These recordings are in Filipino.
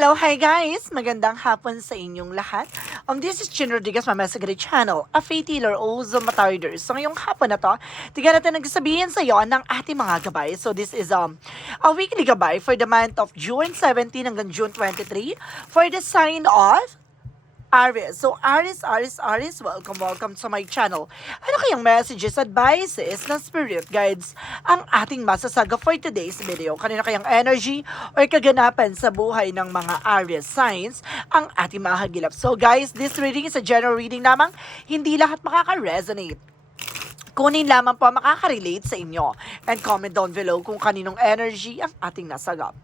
Hello, hi guys! Magandang hapon sa inyong lahat. Um, this is Chin Rodriguez, Mama Sagari Channel, a faith healer, also matarder. So ngayong hapon na to, tignan natin nagsasabihin sa iyo ng ating mga gabay. So this is um, a weekly gabay for the month of June 17 hanggang June 23 for the sign of Aries. So, Aries, Aries, Aries, welcome, welcome to my channel. Ano kayang messages, advices, na spirit guides ang ating masasaga for today's video? Kanina kayang energy or kaganapan sa buhay ng mga Aries signs ang ating mahagilap. So, guys, this reading is a general reading lamang. Hindi lahat makaka-resonate kunin lamang po ang makaka-relate sa inyo. And comment down below kung kaninong energy ang ating nasagap.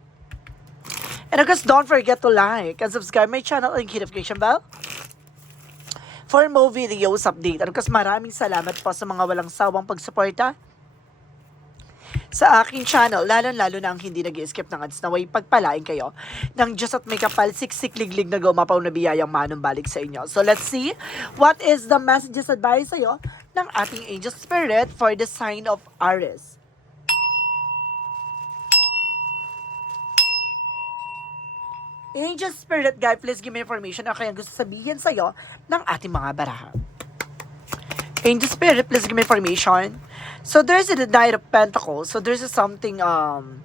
And of course, don't forget to like and subscribe my channel and hit notification bell for more videos update. And of course, maraming salamat po sa mga walang sawang pagsuporta sa aking channel, lalo-lalo na ang hindi nag skip ng ads na way pagpalain kayo ng Diyos at may kapal siksik-liglig na gumapaw na biyayang manong balik sa inyo. So let's see what is the messages advice sa'yo ng ating angel spirit for the sign of Aries. Angel Spirit Guide, please give me information na kaya gusto sabihin sa'yo ng ating mga baraha. Angel Spirit, please give me information. So, there's the Knight of Pentacles. So, there's something, um,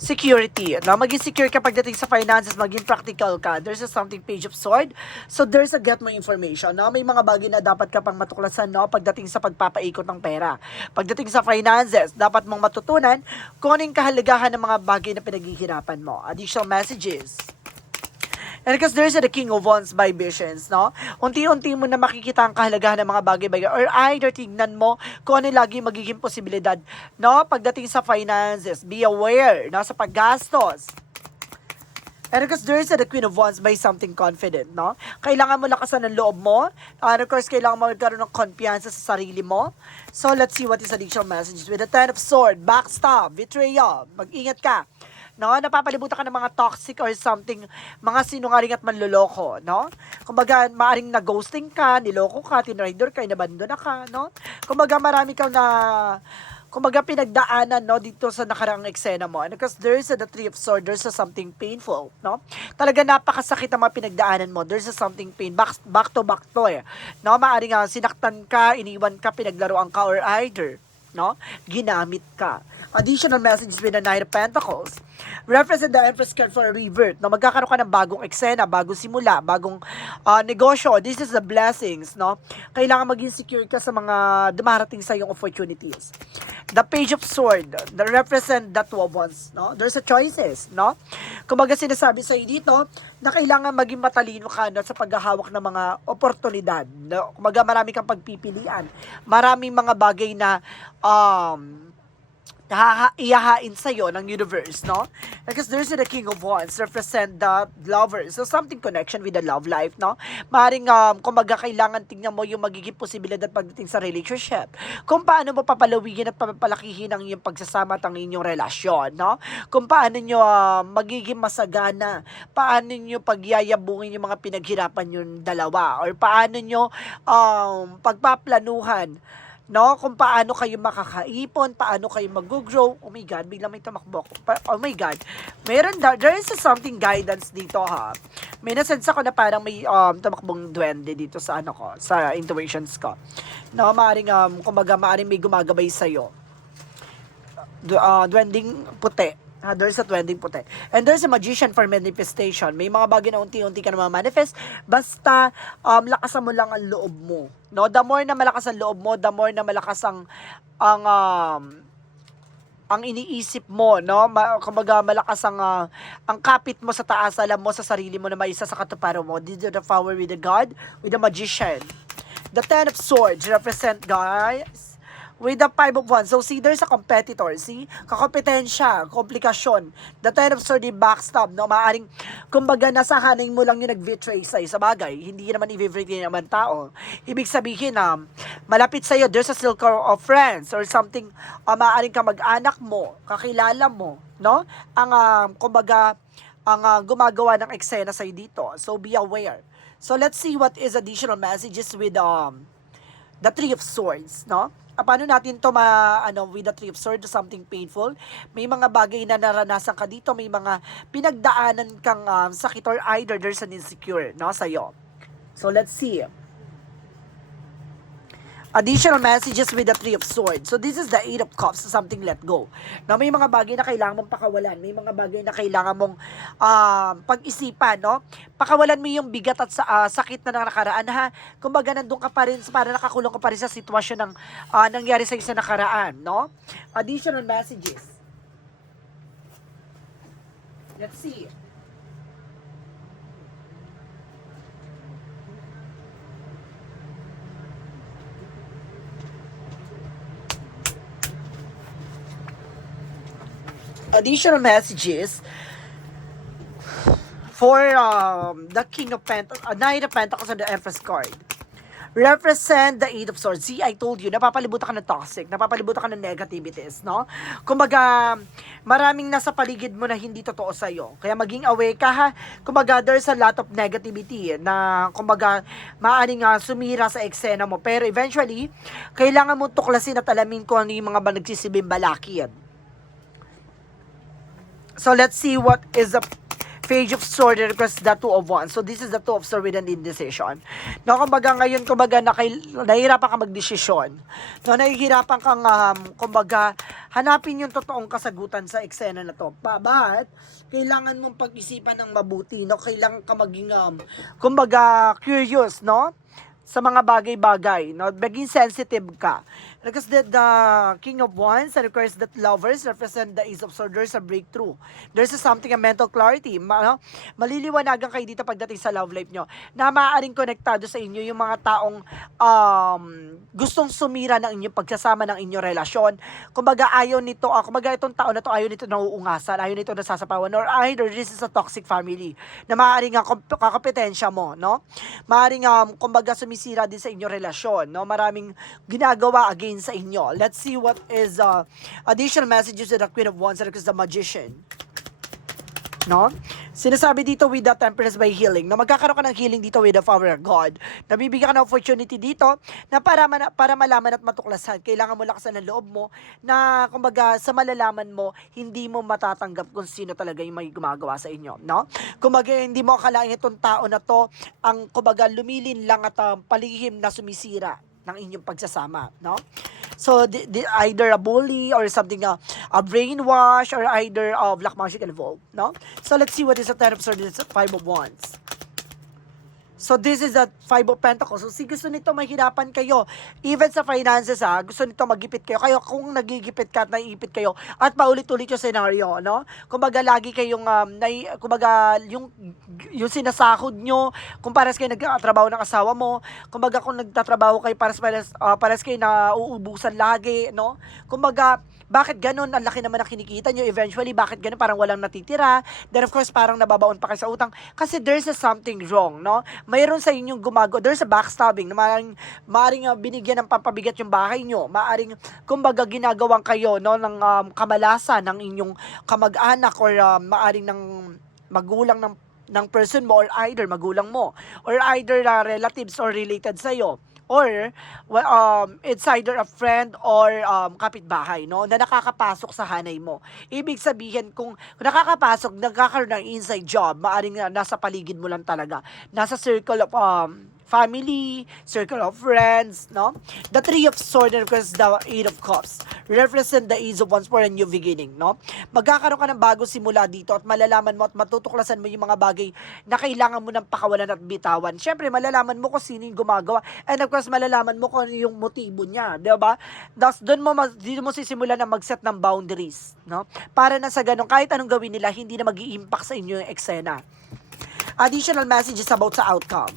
security. No? Maging secure ka pagdating sa finances, maging practical ka. There's a something page of sword. So, there's a get more information. No? May mga bagay na dapat ka pang matuklasan no? pagdating sa pagpapaikot ng pera. Pagdating sa finances, dapat mong matutunan kung anong kahalagahan ng mga bagay na pinaghihirapan mo. Additional messages. And because there's the King of Wands vibrations, no? Unti-unti mo na makikita ang kahalagahan ng mga bagay-bagay or either tignan mo kung ano lagi magiging posibilidad, no? Pagdating sa finances, be aware, no? Sa paggastos. And of course, there's the Queen of Wands by something confident, no? Kailangan mo lakasan ng loob mo. And of course, kailangan mo magkaroon ng kumpiyansa sa sarili mo. So, let's see what is additional messages. With the Ten of Sword, backstab, betrayal, mag-ingat ka no? Napapalibutan ka ng mga toxic or something, mga sinungaling at manloloko, no? Kumbaga, maaring na-ghosting ka, niloko ka, tinrider ka, inabandon na ka, no? Kumbaga, marami kang na kumbaga pinagdaanan no dito sa nakaraang eksena mo and because there's a the three of swords there's a something painful no talaga napakasakit ang mga pinagdaanan mo there's a something pain back, back to back to eh no maaring nga sinaktan ka iniwan ka pinaglaruan ka or either no ginamit ka additional messages with the Knight of Pentacles represent the Empress card for a rebirth. No, magkakaroon ka ng bagong eksena, bagong simula, bagong uh, negosyo. This is the blessings, no? Kailangan maging secure ka sa mga dumarating sa iyong opportunities. The Page of Sword, the represent the two of wands, no? There's a choices, no? Kumbaga sinasabi sa iyo dito na kailangan maging matalino ka no, sa paghahawak ng mga oportunidad. No? Kumbaga marami kang pagpipilian. Maraming mga bagay na um, iyahain sa'yo ng universe, no? Because there's the King of Wands, represent the lover. So, something connection with the love life, no? Maring, um, kumbaga, kailangan tingnan mo yung magiging posibilidad pagdating sa relationship. Kung paano mo papalawigin at papalakihin ang iyong pagsasama at ang inyong relasyon, no? Kung paano nyo uh, magiging masagana, paano nyo pagyayabungin yung mga pinaghirapan yung dalawa, or paano nyo um, pagpaplanuhan no? Kung paano kayo makakaipon, paano kayo mag-grow. Oh my God, biglang may tumakbo oh my God. Meron, da- there is something guidance dito ha. May nasense ako na parang may um, tumakbong duwende dito sa ano ko, sa intuitions ko. No, maaring, um, kumbaga, maaring may gumagabay sa'yo. Du- uh, duwending puti. Uh, there's a trending puti. And there's a magician for manifestation. May mga bagay na unti-unti ka na manifest Basta, um, lakasan mo lang ang loob mo. No? The more na malakas ang loob mo, the more na malakas ang, ang, um, ang iniisip mo, no? Ma, kumbaga, malakas ang, uh, ang kapit mo sa taas, alam mo sa sarili mo na may isa sa katuparan mo. Did the power with the God, with the magician. The Ten of Swords represent, guys, with the five of wands. So, see, there's a competitor. See? Kakompetensya, komplikasyon. The ten of sword, backstab, no? Maaring, kumbaga, nasahanin mo lang yung nag-betray sa'yo sa bagay. Hindi naman i-betray naman tao. Ibig sabihin, um, malapit sa'yo, there's a circle of friends or something, uh, maaaring ka mag-anak mo, kakilala mo, no? Ang, um, kumbaga, ang uh, gumagawa ng eksena sa'yo dito. So, be aware. So, let's see what is additional messages with, um, the Three of Swords, no? Ah, paano natin to ma, ano, with three of swords, something painful. May mga bagay na naranasan ka dito, may mga pinagdaanan kang um, sakit or either there's an insecure, no, sa'yo. So, let's see. Additional messages with the Three of Swords. So, this is the Eight of Cups, something let go. Na may mga bagay na kailangan mong pakawalan. May mga bagay na kailangan mong um, pag-isipan, no? Pakawalan mo yung bigat at sa, ah, sakit na nakaraan, ha? Kumbaga, nandun ka pa rin, para nakakulong ka pa rin sa sitwasyon ng ah, nangyari sa nakaraan, no? Additional messages. Let's see. Additional messages for um, the King of Pentacles, uh, Knight of Pentacles and the Empress card. Represent the Eight of Swords. See, I told you, napapalibutan ka ng toxic, napapalibutan ka ng negativities, no? Kumbaga, maraming nasa paligid mo na hindi totoo sa'yo. Kaya maging aware ka, ha? Kumbaga, there's a lot of negativity na, kumbaga, maaaring uh, sumira sa eksena mo. Pero eventually, kailangan mo tuklasin at alamin kung ano yung mga ba nagsisibing balakid. So let's see what is the page of sword requires the two of wands. So this is the two of sword with an indecision. No, kumbaga ngayon, kumbaga nakay, nahihirapan ka magdesisyon. No, nahihirapan kang, um, kumbaga, hanapin yung totoong kasagutan sa eksena na to. Pa, but, kailangan mong pag-isipan ng mabuti, no? Kailangan ka maging, um, kumbaga, curious, no? sa mga bagay-bagay, no? Maging sensitive ka. Because the, the King of Wands requires that lovers represent the Ace of Swords. There's a breakthrough. There's a something, a mental clarity. Ma, no? Maliliwanagan kayo dito pagdating sa love life nyo na maaaring konektado sa inyo yung mga taong um, gustong sumira ng inyong pagsasama ng inyong relasyon. Kumbaga ayaw nito, uh, kumbaga itong taon na to ayaw nito nauungasan, ayaw nito nasasapawan, or either this is a toxic family na maaaring komp- kakapetensya mo, no? Maaaring um, kumbaga sumisira din sa inyong relasyon, no? Maraming ginagawa against sa inyo. Let's see what is uh, additional messages to the Queen of Wands is the Magician. No? Sinasabi dito with the temperance by healing na magkakaroon ka ng healing dito with the power of God. Nabibigyan ka ng opportunity dito na para, man, para malaman at matuklasan. Kailangan mo lakasan ng loob mo na kumbaga sa malalaman mo, hindi mo matatanggap kung sino talaga yung may gumagawa sa inyo. No? Kumbaga hindi mo akalain itong tao na to ang kumbaga lumilin lang at um, palihim na sumisira ng inyong pagsasama, no? So, di, di, either a bully or something, uh, a brainwash or either uh, black magic involved, no? So, let's see what is the Ten of Swords, Five of Wands. So, this is the Five of Pentacles. So, si gusto nito mahirapan kayo. Even sa finances, ha, gusto nito magipit kayo. Kayo, kung nagigipit ka at naiipit kayo, at paulit-ulit yung scenario, no? Kumbaga, lagi kayong, um, nai, kumbaga, yung, yung sinasahod nyo, kung pares kayo nagtatrabaho ng asawa mo, kumbaga, kung nagtatrabaho kayo, pares, pares, uh, pares kayo na uubusan lagi, no? Kumbaga, bakit ganun? Ang laki naman ang kinikita nyo. Eventually, bakit ganun? Parang walang natitira. Then, of course, parang nababaon pa kayo sa utang. Kasi there's a something wrong, no? Mayroon sa inyong gumago. There's a backstabbing na maaaring, maaaring uh, binigyan ng pampabigat yung bahay nyo. Maaring, kumbaga, ginagawang kayo, no? Ng um, kamalasan ng inyong kamag-anak or uh, maaring ng magulang ng ng person mo or either magulang mo or either uh, relatives or related sa iyo or well, um, it's either a friend or um, kapitbahay no na nakakapasok sa hanay mo. Ibig sabihin kung, nakakapasok, nagkakaroon ng inside job, maaring na, nasa paligid mo lang talaga. Nasa circle of um, family, circle of friends, no? The Three of Swords and the Eight of Cups represent the Ace of Wands for a new beginning, no? Magkakaroon ka ng bagong simula dito at malalaman mo at matutuklasan mo yung mga bagay na kailangan mo ng pakawalan at bitawan. Siyempre, malalaman mo kung sino yung gumagawa and of course, malalaman mo kung ano yung motibo niya, di ba? Thus, doon mo, dito mo sisimula na mag-set ng boundaries, no? Para na sa ganun, kahit anong gawin nila, hindi na mag impact sa inyo yung eksena. Additional messages about sa outcome.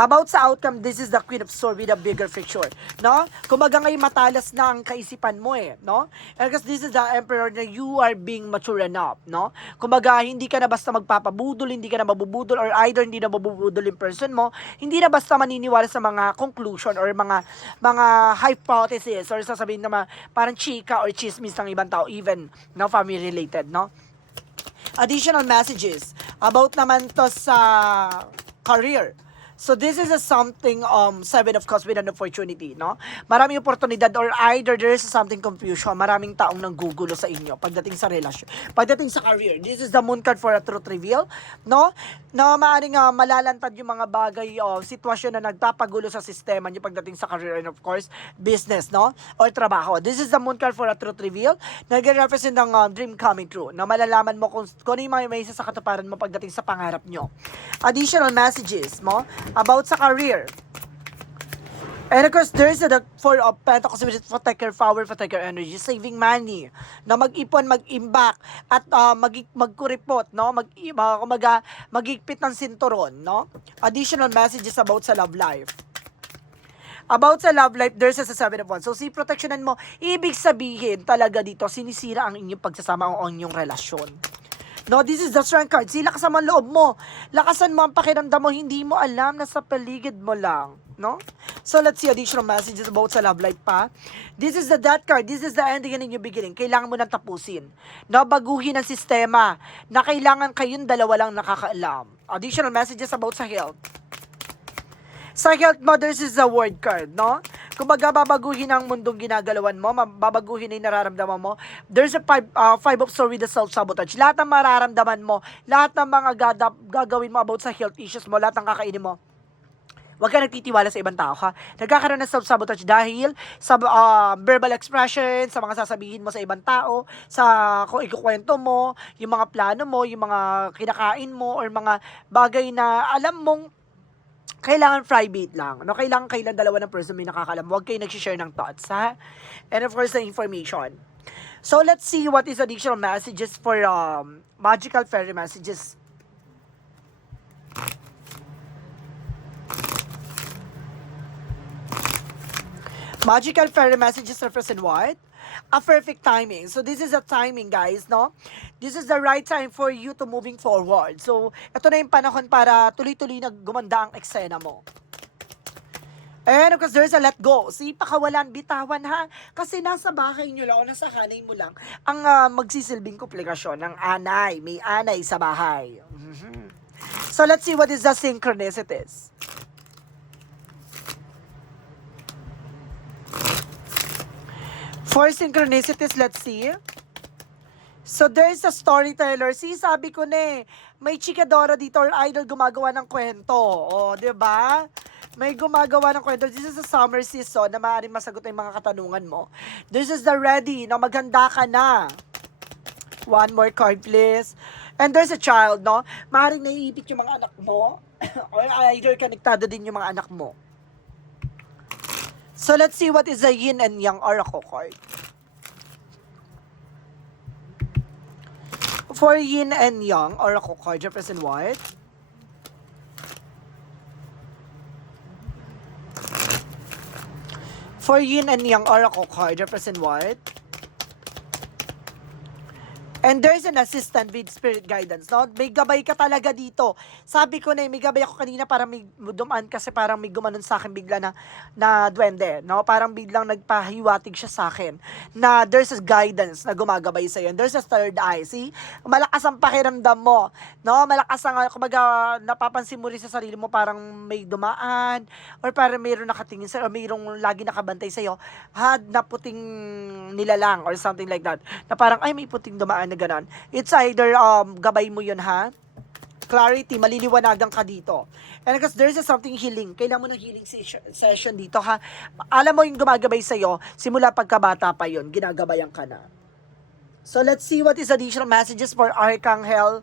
About sa outcome, this is the Queen of Swords with a bigger picture, no? Kumaga ngayon matalas na ang kaisipan mo eh, no? Because this is the Emperor na you are being mature enough, no? Kumaga hindi ka na basta magpapabudol, hindi ka na mabubudol or either hindi na mabubudol yung person mo, hindi na basta maniniwala sa mga conclusion or mga mga hypothesis or sasabihin na mga, parang chika or chismis ng ibang tao even no family related, no? Additional messages about naman to sa career. So this is a something um seven of cups with an opportunity, no? Maraming oportunidad or either there is something confusion, maraming taong nanggugulo sa inyo pagdating sa relasyon. Pagdating sa career, this is the moon card for a truth reveal, no? Na maaaring uh, malalantad yung mga bagay o sitwasyon na nagpapagulo sa sistema niyo pagdating sa career and of course, business, no? Or trabaho. This is the moon card for a truth reveal. Nag-represent ng uh, dream coming true. Na malalaman mo kung, kung ano yung may isa sa katuparan mo pagdating sa pangarap nyo. Additional messages mo about sa career. And of course, there's the four of pentacles which is protect power, protect your energy, saving money, na mag-ipon, mag-imbak, at uh, mag magkuripot, no? Mag, mag, kumaga, magigpit ng sinturon, no? Additional messages about sa love life. About sa love life, there's a seven of wands. So, si protectionan mo, ibig sabihin talaga dito, sinisira ang inyong pagsasama o ang inyong relasyon. No, this is the strength card. Si lakasan mo ang loob mo. Lakasan mo ang pakiramdam mo. Hindi mo alam na sa paligid mo lang. No? So, let's see additional messages about sa love life pa. This is the death card. This is the ending and new beginning. Kailangan mo nang tapusin. No, baguhin ang sistema na kailangan kayong dalawa lang nakakaalam. Additional messages about sa health. Sa health mo, this is a word card, no? Kung baga babaguhin ang mundong ginagalawan mo, babaguhin na yung nararamdaman mo, there's a five, uh, five of swords with the self-sabotage. Lahat ng mararamdaman mo, lahat ng mga gada, gagawin mo about sa health issues mo, lahat ng kakainin mo, Huwag ka nagtitiwala sa ibang tao, ha? Nagkakaroon ng self-sabotage dahil sa uh, verbal expression, sa mga sasabihin mo sa ibang tao, sa kung ikukwento mo, yung mga plano mo, yung mga kinakain mo, or mga bagay na alam mong kailangan private lang. No? Kailangan kailan dalawa ng person may nakakalam. Huwag kayo nag-share ng thoughts, ha? And of course, the information. So, let's see what is additional messages for um, magical fairy messages. Magical fairy messages represent what? A perfect timing. So this is a timing, guys, no? This is the right time for you to moving forward. So, ito na yung panahon para tuloy-tuloy na gumanda ang eksena mo. And of course, there's a let go. Si pakawalan, bitawan ha. Kasi nasa bahay nyo lang o nasa hanay mo lang ang uh, magsisilbing komplikasyon ng anay. May anay sa bahay. Mm-hmm. So let's see what is the synchronicities. For synchronicities, let's see. So, there's a storyteller. Si, sabi ko na eh, may chikadora dito or idol gumagawa ng kwento. O, di ba? May gumagawa ng kwento. This is a summer season na maaaring masagot yung mga katanungan mo. This is the ready na maghanda ka na. One more card, please. And there's a child, no? Maaaring naiipit yung mga anak mo. or either konektado din yung mga anak mo. So let's see what is the yin and yang oracle card. For yin and yang oracle card represent what? For yin and yang oracle card represent what? And there's an assistant with spirit guidance, no? May gabay ka talaga dito. Sabi ko na, eh, may gabay ako kanina para may dumaan kasi parang may gumanon sa akin bigla na, na duwende, no? Parang biglang nagpahiwatig siya sa akin na there's a guidance na gumagabay sa iyo. There's a third eye, see? Malakas ang pakiramdam mo, no? Malakas ang, kumaga, napapansin mo rin sa sarili mo parang may dumaan or parang mayroong nakatingin sa or mayroong lagi nakabantay sa iyo, had na puting nilalang or something like that. Na parang, ay, may puting dumaan na ganon. It's either um, gabay mo yun ha. Clarity, maliliwanagan ka dito. And because there's a something healing. Kailangan mo ng healing session dito ha. Alam mo yung gumagabay sa'yo, simula pagkabata pa yun, ginagabayan ka na. So let's see what is additional messages for Archangel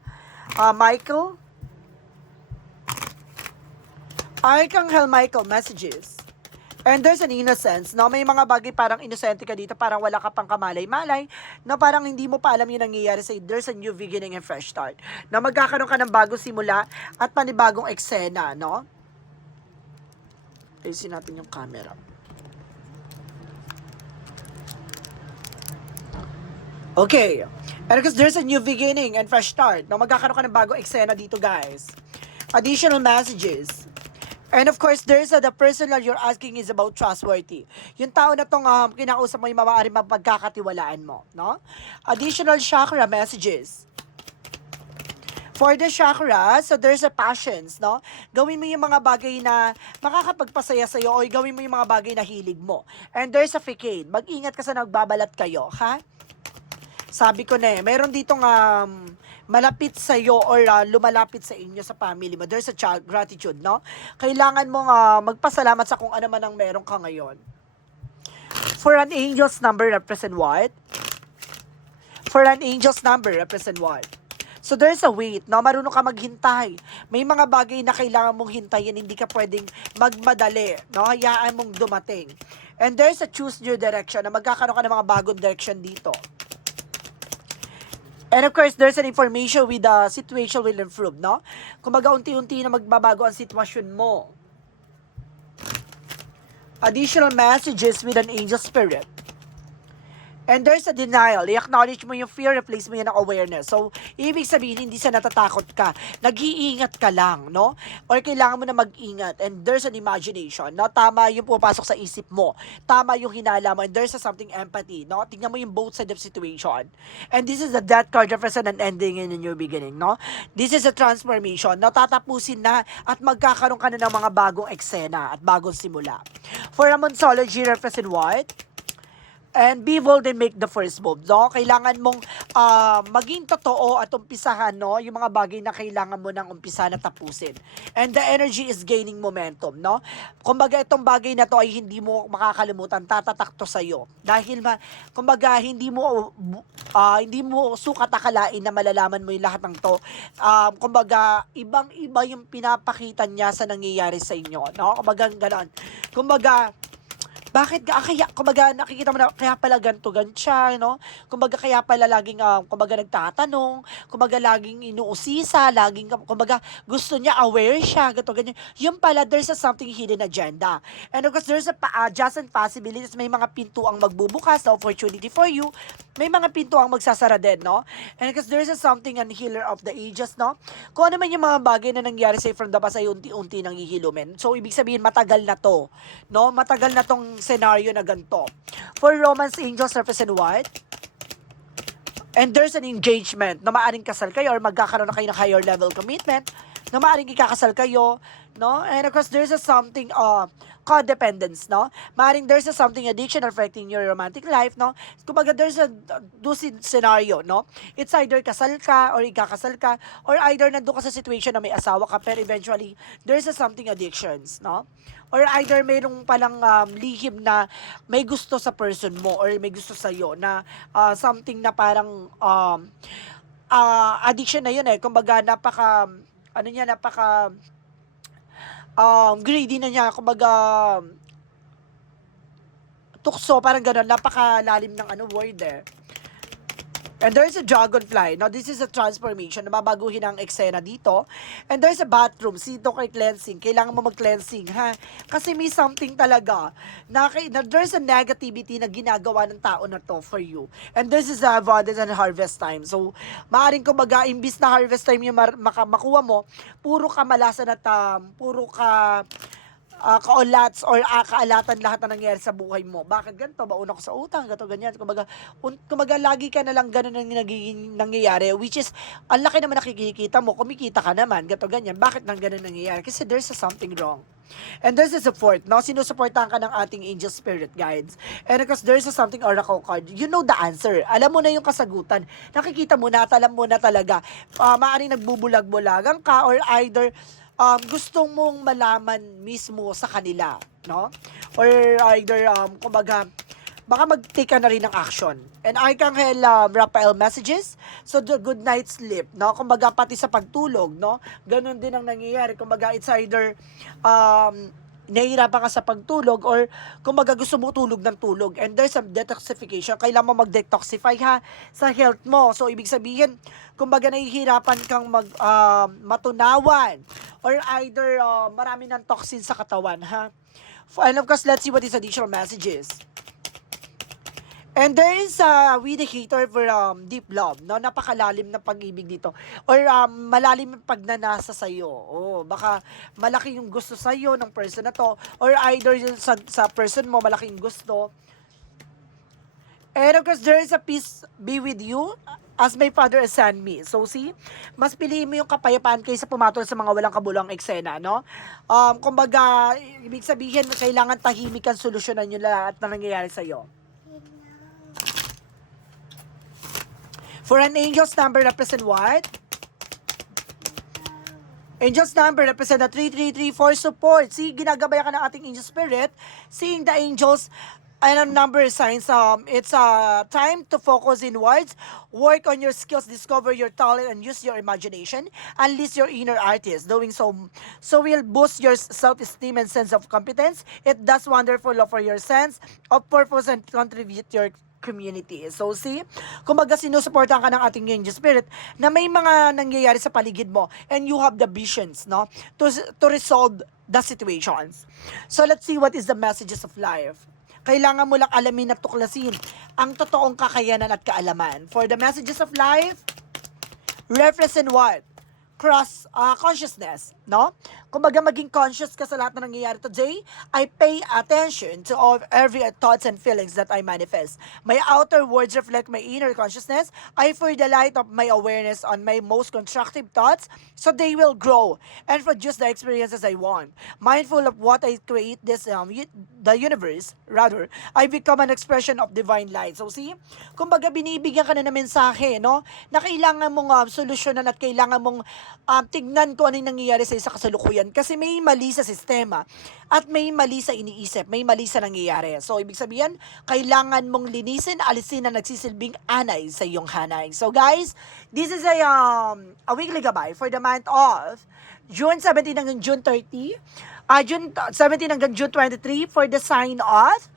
uh, Michael. Archangel Michael messages. And there's an innocence, no? May mga bagay parang inosente ka dito, parang wala ka pang kamalay-malay, na parang hindi mo pa alam yung nangyayari sa'yo. There's a new beginning and fresh start. Na magkakaroon ka ng bagong simula at panibagong eksena, no? Ayusin natin yung camera. Okay. And because there's a new beginning and fresh start. No, magkakaroon ka ng bagong eksena dito, guys. Additional messages. And of course, there's a, the person that you're asking is about trustworthy. Yung tao na tong um, kinakausap mo yung maaari mapagkakatiwalaan mo. No? Additional chakra messages. For the chakra, so there's a passions, no? Gawin mo yung mga bagay na makakapagpasaya sa'yo o gawin mo yung mga bagay na hilig mo. And there's a facade. Mag-ingat ka sa nagbabalat kayo, ha? Sabi ko na eh, meron ditong um, malapit sa iyo or uh, lumalapit sa inyo sa family mo. There's a child gratitude, no? Kailangan mong uh, magpasalamat sa kung ano man ang meron ka ngayon. For an angel's number represent what? For an angel's number represent what? So there's a wait, no? Marunong ka maghintay. May mga bagay na kailangan mong hintayin, hindi ka pwedeng magmadali, no? Hayaan mong dumating. And there's a choose your direction na magkakaroon ka ng mga bagong direction dito. And of course, there's an information with the situation will improve, no? Kumbaga, unti-unti na magbabago ang sitwasyon mo. Additional messages with an angel spirit. And there's a denial. I-acknowledge mo yung fear, replace mo yan ng awareness. So, ibig sabihin, hindi sa natatakot ka. Nag-iingat ka lang, no? Or kailangan mo na mag-ingat. And there's an imagination, no? Tama yung pumapasok sa isip mo. Tama yung hinala mo. And there's a something empathy, no? Tingnan mo yung both side of situation. And this is the death card represent an ending and a new beginning, no? This is a transformation. No? Tatapusin na at magkakaroon ka na ng mga bagong eksena at bagong simula. For a Monsology represent what? And be bold and make the first move, no? Kailangan mong ah, maging totoo at umpisahan, no? Yung mga bagay na kailangan mo nang umpisa na tapusin. And the energy is gaining momentum, no? Kumbaga, itong bagay na to ay hindi mo makakalimutan, tatatak to sa'yo. Dahil, ma, kumbaga, hindi mo, ah, hindi mo sukat akalain na malalaman mo yung lahat ng to. Um, kumbaga, ibang-iba yung pinapakita niya sa nangyayari sa inyo, no? Kumbaga, ganon. Kumbaga, bakit ga ah, kaya kumbaga nakikita mo na kaya pala ganto gantsya no? Kumbaga kaya pala laging ah, kumbaga nagtatanong kumbaga laging inuusisa laging kumbaga gusto niya aware siya ganto ganyan. Yung pala there's a something hidden agenda. And of course there's a ah, and possibilities may mga pinto ang magbubukas na opportunity for you. May mga pinto ang magsasara din no? And because there's a something an healer of the ages no? Kung ano man yung mga bagay na nangyari sa from the past ay unti-unti nang hihilumin so ibig sabihin matagal na to no? Matagal na tong scenario na ganito. For romance angels represent what? And there's an engagement na maaring kasal kayo or magkakaroon na kayo ng higher level commitment na maaring ikakasal kayo, no? And of course, there's a something, uh, codependence, no? Maaring there's a something addiction affecting your romantic life, no? Kumbaga, there's a dusin scenario, no? It's either kasal ka or ikakasal ka or either nandun ka sa situation na may asawa ka pero eventually, there's a something addictions, no? Or either mayroong palang um, lihim na may gusto sa person mo or may gusto sa'yo na uh, something na parang um, uh, addiction na yun eh. Kumbaga, napaka, ano niya, napaka um, greedy na niya. Kumbaga, tukso, parang gano'n. Napakalalim ng ano word eh. And there's a dragonfly. Now, this is a transformation. Nababaguhin ang eksena dito. And there's a bathroom. Sito kay cleansing. Kailangan mo mag-cleansing, ha? Kasi may something talaga na, na there's a negativity na ginagawa ng tao na to for you. And this is a abundance and harvest time. So, maaaring kumbaga, imbis na harvest time yung makuha mo, puro kamalasan at um, puro ka ah, kaulats or ah, kaalatan lahat na nangyayari sa buhay mo. Bakit ganito? Bauna ko sa utang, gato ganyan. Kumbaga, un, kumbaga lagi ka na lang ganun ang nagiging nangyayari, which is, ang laki naman nakikita mo, kumikita ka naman, gato ganyan. Bakit nang ganun nangyayari? Kasi there's a something wrong. And there's a support, no? Sinusuportahan ka ng ating angel spirit guides. And of course, there's a something oracle card. You know the answer. Alam mo na yung kasagutan. Nakikita mo na at alam mo na talaga. Uh, maaaring nagbubulag-bulagan ka or either um, gustong mong malaman mismo sa kanila, no? Or either, um, kumbaga, baka mag-take ka na rin ng action. And Archangel um, Raphael messages, so the good night sleep, no? Kumbaga, pati sa pagtulog, no? Ganon din ang nangyayari. Kumbaga, it's either, um, nahihirapan ka sa pagtulog or kumbaga gusto mo tulog ng tulog and there's some detoxification kailangan mo mag-detoxify ha sa health mo so ibig sabihin kumbaga nahihirapan kang mag ah, matunawan or either ah, marami ng toxin sa katawan ha and of course let's see what is additional messages And there is a with the hater for um, deep love, no? Napakalalim na pag-ibig dito. Or um, malalim yung pagnanasa sa'yo. Oh, baka malaki yung gusto sa'yo ng person na to. Or either yung sa, sa person mo, malaking gusto. And of course, there is a peace be with you as my father has sent me. So see, mas piliin mo yung kapayapaan kaysa pumatol sa mga walang kabulang eksena, no? Um, kumbaga, ibig sabihin, kailangan tahimik ang solusyonan yung lahat na nangyayari sa'yo. For an angel's number represent what? Angel's number represent the 3334 support. See, ginagabay ka ng ating angel spirit. Seeing the angels and number signs. Um, it's uh, time to focus inwards, work on your skills, discover your talent, and use your imagination. Unleash your inner artist. Doing so, so will boost your self-esteem and sense of competence. It does wonderful for your sense of purpose and contribute your community. So see, kumbaga sinusuportahan ka ng ating angel spirit na may mga nangyayari sa paligid mo and you have the visions, no? To, to resolve the situations. So let's see what is the messages of life. Kailangan mo lang alamin at tuklasin ang totoong kakayanan at kaalaman. For the messages of life, represent what? Cross uh, consciousness, no? Kumbaga maging conscious ka sa lahat na nangyayari today, I pay attention to all every thoughts and feelings that I manifest. My outer words reflect my inner consciousness. I feel the light of my awareness on my most constructive thoughts so they will grow and produce the experiences I want. Mindful of what I create this um, the universe, rather, I become an expression of divine light. So see, kumbaga binibigyan ka na ng mensahe, no? Na kailangan mong um, solusyonan at kailangan mong um, tignan kung ano yung nangyayari sa sa kasalukuyan. Kasi may mali sa sistema at may mali sa iniisip, may mali sa nangyayari. So, ibig sabihin, kailangan mong linisin, alisin na nagsisilbing anay sa iyong hanay. So, guys, this is a, um, a weekly gabay for the month of June 17 hanggang June 30. Uh, June 17 hanggang June 23 for the sign of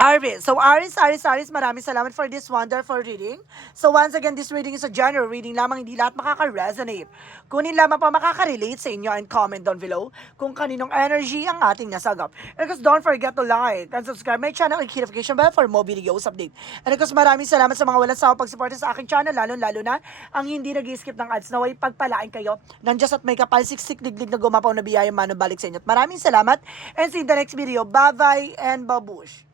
Aris. So, Aris, Aris, Aris, maraming salamat for this wonderful reading. So, once again, this reading is a general reading lamang, hindi lahat makaka-resonate. Kunin lamang pa makaka-relate sa inyo and comment down below kung kaninong energy ang ating nasagap. And of course, don't forget to like and subscribe my channel and notification bell for more videos update. And of course, maraming salamat sa mga walang sawa pagsuporta sa aking channel, lalo-lalo na ang hindi nag skip ng ads naway pagpalain kayo ng Diyos at may kapal siksik liglig na gumapaw na biyayang manubalik sa inyo. At maraming salamat and see you in the next video. Bye-bye and babush!